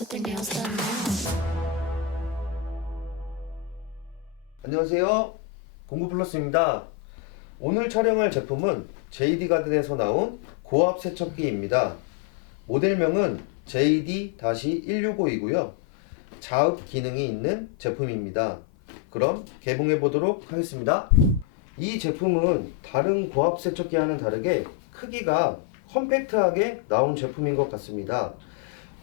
now. 안녕하세요. 공구 플러스입니다. 오늘 촬영할 제품은 JD 가든에서 나온 고압 세척기입니다. 모델명은 JD-165이고요. 자읍 기능이 있는 제품입니다. 그럼 개봉해 보도록 하겠습니다. 이 제품은 다른 고압 세척기와는 다르게 크기가 컴팩트하게 나온 제품인 것 같습니다.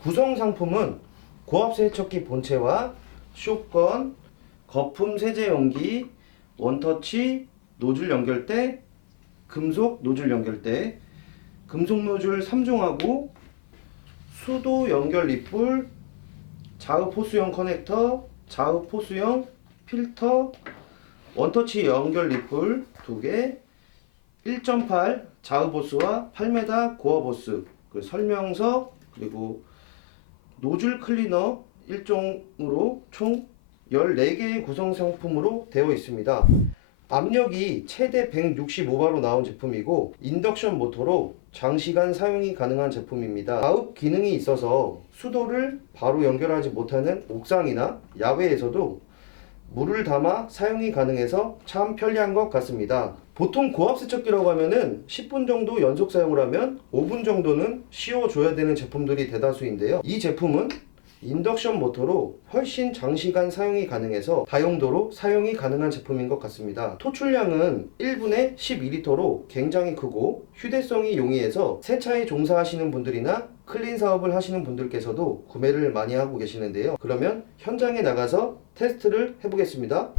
구성 상품은 고압 세척기 본체와 쇼건, 거품 세제 용기, 원터치, 노즐 연결대, 금속 노즐 연결대, 금속 노즐 3종하고 수도 연결 립불, 자읍 호수형 커넥터, 자읍 호수형 필터, 원터치 연결 립불 2개, 1.8 자읍 호스와 8m 고압 호스, 그 설명서 그리고 노즐 클리너 1종으로 총 14개의 구성 상품으로 되어 있습니다. 압력이 최대 165바로 나온 제품이고 인덕션 모터로 장시간 사용이 가능한 제품입니다. 가흡 기능이 있어서 수도를 바로 연결하지 못하는 옥상이나 야외에서도 물을 담아 사용이 가능해서 참 편리한 것 같습니다. 보통 고압 세척기라고 하면은 10분 정도 연속 사용을 하면 5분 정도는 씌워줘야 되는 제품들이 대다수인데요. 이 제품은 인덕션 모터로 훨씬 장시간 사용이 가능해서 다용도로 사용이 가능한 제품인 것 같습니다. 토출량은 1분에 12리터로 굉장히 크고 휴대성이 용이해서 세차에 종사하시는 분들이나 클린 사업을 하시는 분들께서도 구매를 많이 하고 계시는데요. 그러면 현장에 나가서 테스트를 해보겠습니다.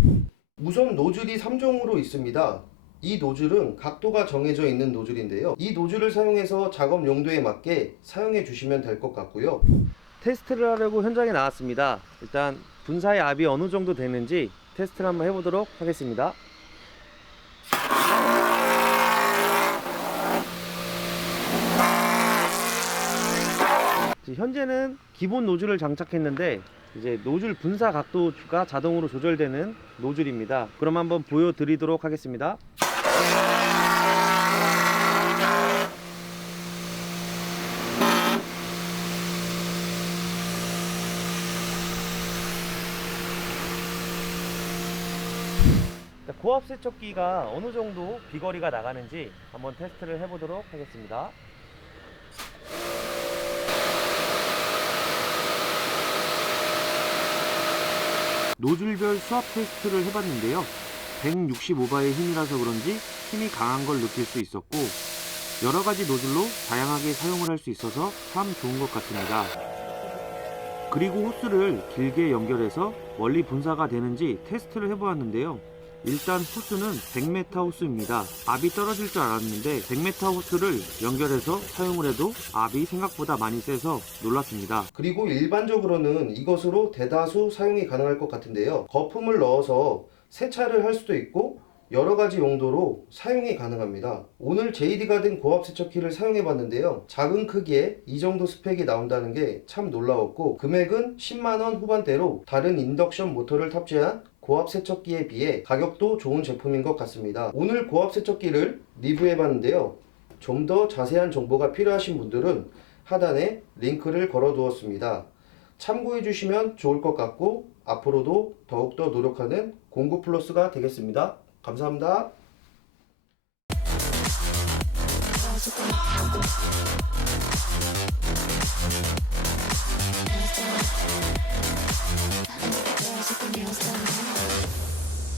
우선 노즐이 3종으로 있습니다. 이 노즐은 각도가 정해져 있는 노즐인데요. 이 노즐을 사용해서 작업 용도에 맞게 사용해 주시면 될 것 같고요. 테스트를 하려고 현장에 나왔습니다. 일단 분사의 압이 어느 정도 되는지 테스트를 한번 해보도록 하겠습니다. 현재는 기본 노즐을 장착했는데 이제 노즐 분사 각도가 자동으로 조절되는 노즐입니다. 그럼 한번 보여드리도록 하겠습니다. 고압 세척기가 어느 정도 비거리가 나가는지 한번 테스트를 해보도록 하겠습니다. 노즐별 수압 테스트를 해봤는데요. 165바의 힘이라서 그런지 힘이 강한 걸 느낄 수 있었고 여러 가지 노즐로 다양하게 사용을 할 수 있어서 참 좋은 것 같습니다. 그리고 호스를 길게 연결해서 멀리 분사가 되는지 테스트를 해보았는데요. 일단 호스는 100m 호스입니다. 압이 떨어질 줄 알았는데 100m 호스를 연결해서 사용을 해도 압이 생각보다 많이 세서 놀랐습니다. 그리고 일반적으로는 이것으로 대다수 사용이 가능할 것 같은데요. 거품을 넣어서 세차를 할 수도 있고 여러 가지 용도로 사용이 가능합니다. 오늘 JD가 된 고압 세척기를 사용해 봤는데요. 작은 크기에 이 정도 스펙이 나온다는 게 참 놀라웠고 금액은 10만 원 후반대로 다른 인덕션 모터를 탑재한 고압 세척기에 비해 가격도 좋은 제품인 것 같습니다. 오늘 고압 세척기를 리뷰해 봤는데요. 좀 더 자세한 정보가 필요하신 분들은 하단에 링크를 걸어 두었습니다. 참고해 주시면 좋을 것 같고 앞으로도 더욱더 노력하는 공구 플러스가 되겠습니다. 감사합니다.